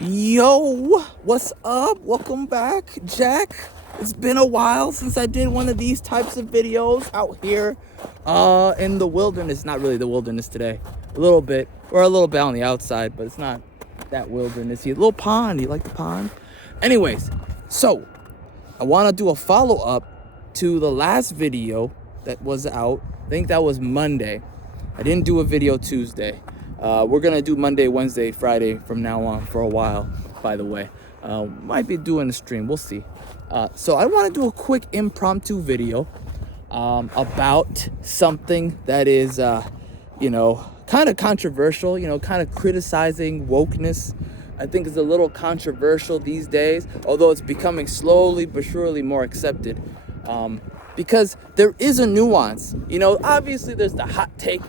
Yo, what's up? Welcome back, Jack. It's been a while since I did one of these types of videos out here in the wilderness. Not really the wilderness today. A little bit. We're a little bit on the outside, but it's not that wildernessy. A little pond. You like the pond? Anyways, so I want to do a follow-up to the last video that was out. I think that was Monday. I didn't do a video Tuesday. We're gonna do Monday, Wednesday, Friday from now on for a while, by the way. Might be doing a stream, we'll see. So I want to do a quick impromptu video about something that is, kind of controversial, kind of criticizing wokeness. I think it's a little controversial these days, although it's becoming slowly but surely more accepted. Because there is a nuance, obviously there's the hot take,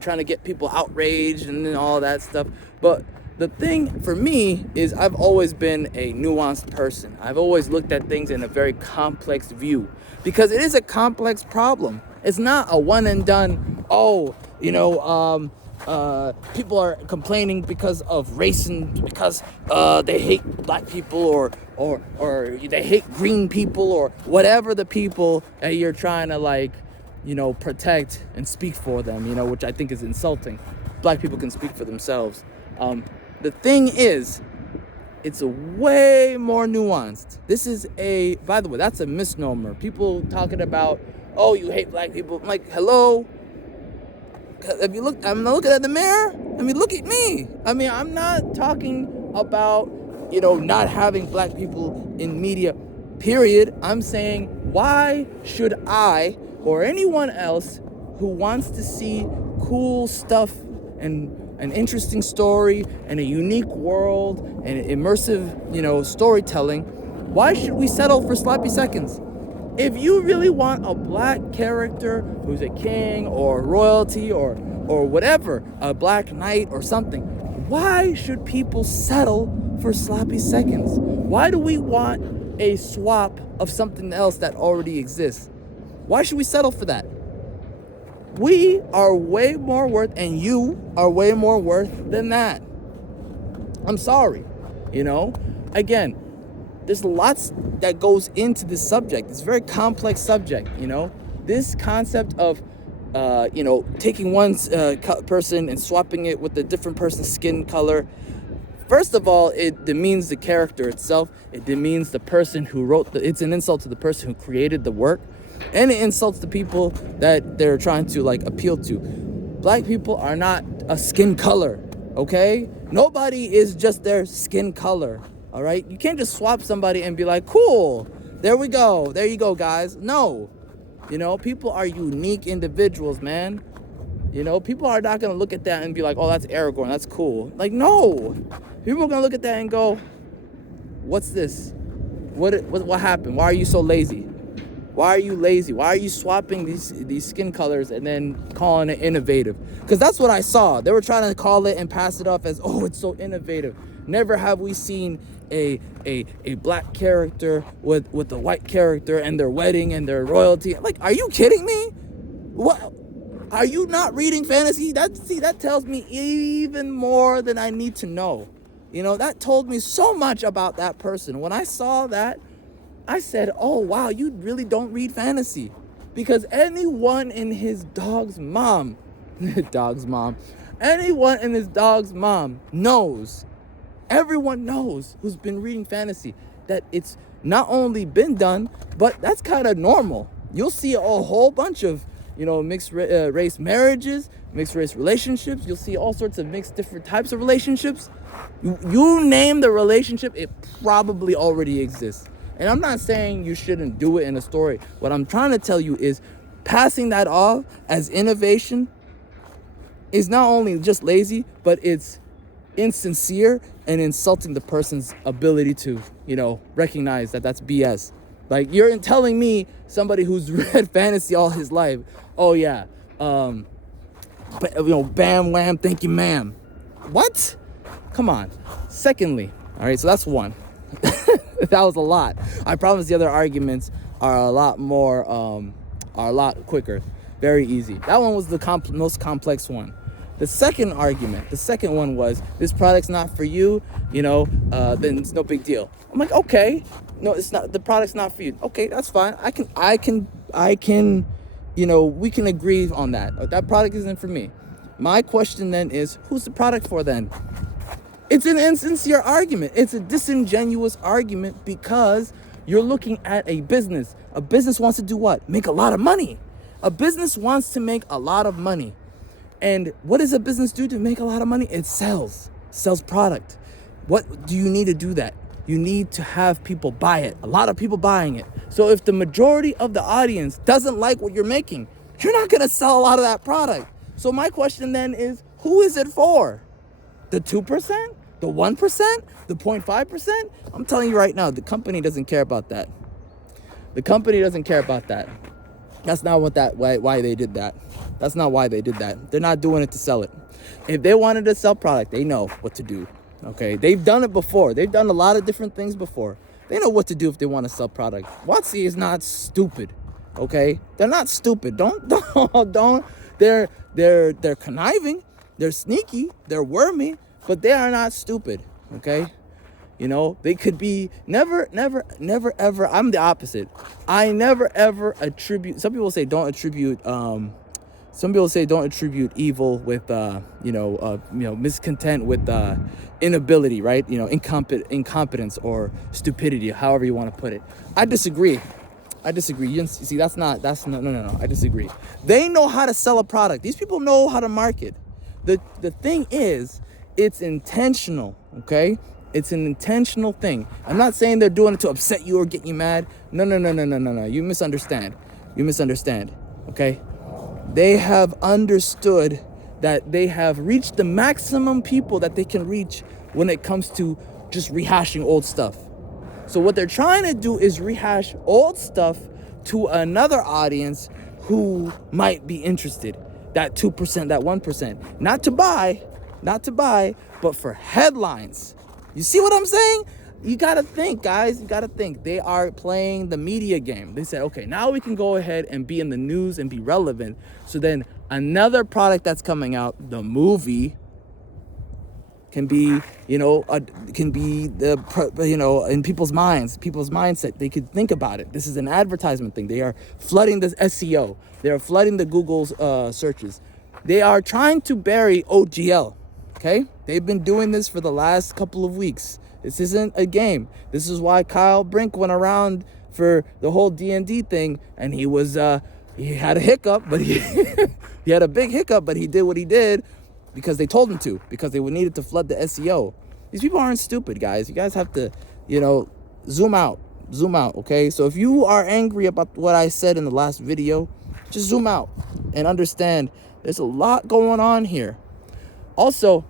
trying to get people outraged and then all that stuff. But the thing for me is I've always been a nuanced person. I've always looked at things in a very complex view because it is a complex problem. It's not a one and done, people are complaining because of race and because they hate black people or they hate green people or whatever the people that you're trying to protect and speak for them, which I think is insulting. Black people can speak for themselves. The thing is, it's a way more nuanced. This is by the way, that's a misnomer. People talking about, oh, you hate black people. I'm like, hello? I'm looking at the mirror. Look at me. I'm not talking about, not having black people in media, period. I'm saying, why should I or anyone else who wants to see cool stuff and an interesting story and a unique world and immersive, storytelling, why should we settle for sloppy seconds? If you really want a black character who's a king or royalty or whatever, a black knight or something, why should people settle for sloppy seconds? Why do we want a swap of something else that already exists? Why should we settle for that? We are way more worth, and you are way more worth than that. I'm sorry. Again, there's lots that goes into this subject. It's a very complex subject, This concept of, taking one person and swapping it with a different person's skin color. First of all, it demeans the character itself. It demeans the person who wrote it's an insult to the person who created the work. And it insults the people that they're trying to appeal to. Black people are not a skin color, okay? Nobody is just their skin color, all right? You can't just swap somebody and be like, cool, there we go. There you go, guys. No, people are unique individuals, man. People are not going to look at that and be like, oh, that's Aragorn, that's cool. No, people are going to look at that and go, what's this? What happened? Why are you so lazy? Why are you lazy? Why are you swapping these skin colors and then calling it innovative? Because that's what I saw. They were trying to call it and pass it off as, oh, it's so innovative. Never have we seen a black character with a white character and their wedding and their royalty. Are you kidding me? What? Are you not reading fantasy? That tells me even more than I need to know. That told me so much about that person. When I saw that, I said, oh, wow, you really don't read fantasy. Because anyone in his dog's mom anyone in his dog's mom knows, everyone knows who's been reading fantasy, that it's not only been done, but that's kind of normal. You'll see a whole bunch of, mixed race marriages, mixed race relationships. You'll see all sorts of mixed different types of relationships. You name the relationship, it probably already exists. And I'm not saying you shouldn't do it in a story. What I'm trying to tell you is passing that off as innovation is not only just lazy, but it's insincere and insulting the person's ability to, recognize that that's BS. You're telling me, somebody who's read fantasy all his life, oh yeah, bam, wham, thank you, ma'am. What? Come on. Secondly, all right, so that's one. That was a lot. I promise the other arguments are a lot more, are a lot quicker. Very easy. That one was the most complex one. The second argument, the second one was, this product's not for you, then it's no big deal. I'm like, okay, no, it's not, the product's not for you. Okay, that's fine. I can, we can agree on that. That product isn't for me. My question then is, who's the product for then? It's an insincere argument. It's a disingenuous argument because you're looking at a business. A business wants to do what? Make a lot of money. A business wants to make a lot of money. And what does a business do to make a lot of money? It sells product. What do you need to do that? You need to have people buy it. A lot of people buying it. So if the majority of the audience doesn't like what you're making, you're not going to sell a lot of that product. So my question then is, who is it for? The 2%? The 1%? The 0.5%? I'm telling you right now, the company doesn't care about that. The company doesn't care about that. That's not why they did that. That's not why they did that. They're not doing it to sell it. If they wanted to sell product, they know what to do. Okay, they've done it before. They've done a lot of different things before. They know what to do if they want to sell product. WOTC is not stupid. Okay, they're not stupid. Don't. They're conniving. They're sneaky. They're wormy, but they are not stupid. Okay. They could be never, ever. I'm the opposite. I never, ever attribute. Some people say don't attribute evil with, miscontent with inability, right? Incompetence or stupidity, however you want to put it. I disagree. You see, that's no. I disagree. They know how to sell a product. These people know how to market. The thing is, it's intentional, okay? It's an intentional thing. I'm not saying they're doing it to upset you or get you mad. No. You misunderstand. Okay? They have understood that they have reached the maximum people that they can reach when it comes to just rehashing old stuff. So what they're trying to do is rehash old stuff to another audience who might be interested. That 2%, that 1%. Not to buy, but for headlines. You see what I'm saying? You got to think, guys. You got to think. They are playing the media game. They said, okay, now we can go ahead and be in the news and be relevant. So then another product that's coming out, the movie, can be, in people's mindset. They could think about it. This is an advertisement thing. They are flooding the SEO. They are flooding the Google's searches. They are trying to bury OGL. Okay? They've been doing this for the last couple of weeks. This isn't a game. This is why Kyle Brink went around for the whole D&D thing, and he had a hiccup, but he had a big hiccup, but he did what he did because they told him to, because they needed to flood the SEO. These people aren't stupid, guys. You guys have to, zoom out, okay? So if you are angry about what I said in the last video, just zoom out and understand there's a lot going on here. Also,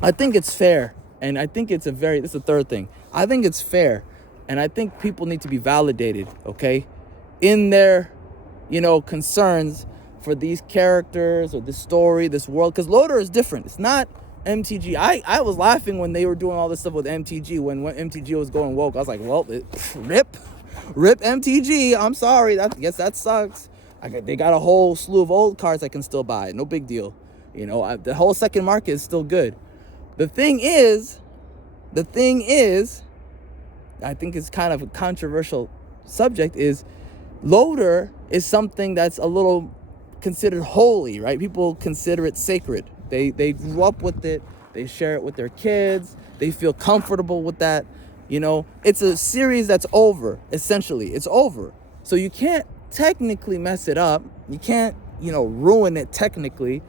I think it's fair, and I think this is the third thing. I think it's fair, and I think people need to be validated, okay, in their, concerns for these characters or this story, this world, because LOTR is different. It's not MTG. I was laughing when they were doing all this stuff with MTG, when MTG was going woke. I was like, well, rip MTG. I'm sorry. I guess that sucks. They got a whole slew of old cards I can still buy. No big deal. The whole second market is still good. The thing is, I think it's kind of a controversial subject, is LOTR is something that's a little considered holy, right? People consider it sacred. They grew up with it. They share it with their kids. They feel comfortable with that. It's a series that's over, essentially. It's over. So you can't technically mess it up. You can't, ruin it technically.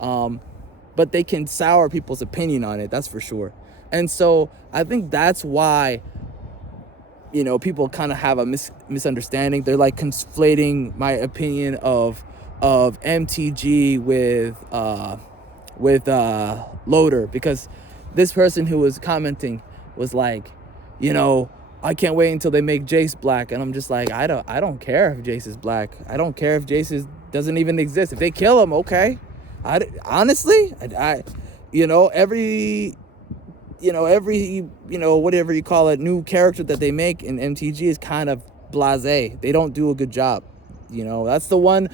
But they can sour people's opinion on it, that's for sure. And so I think that's why, people kind of have a misunderstanding. They're like conflating my opinion of MTG with LOTR, because this person who was commenting was like, I can't wait until they make Jace black. And I'm just like, I don't care if Jace is black. I don't care if Jace doesn't even exist. If they kill him, okay. Honestly, every whatever you call it, new character that they make in MTG is kind of blasé. They don't do a good job. You know, that's the one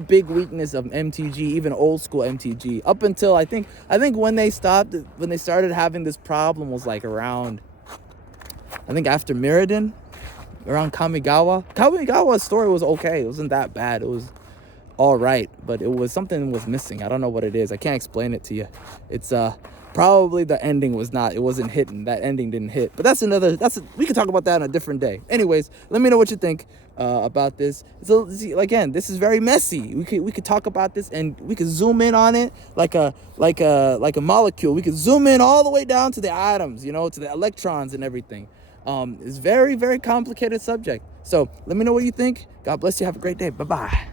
big weakness of MTG, even old school MTG. Up until I think when they started having this problem was like around, I think after Mirrodin, around Kamigawa. Kamigawa's story was okay. It wasn't that bad. It was all right, but something was missing. I don't know what it is. I can't explain it to you. It's probably the ending wasn't hitting. That ending didn't hit. But we could talk about that on a different day. Anyways, let me know what you think about this. So again, this is very messy. We could talk about this and we could zoom in on it like a molecule. We could zoom in all the way down to the atoms, you know, to the electrons and everything. It's very, very complicated subject. So let me know what you think. God bless you. Have a great day. Bye-bye.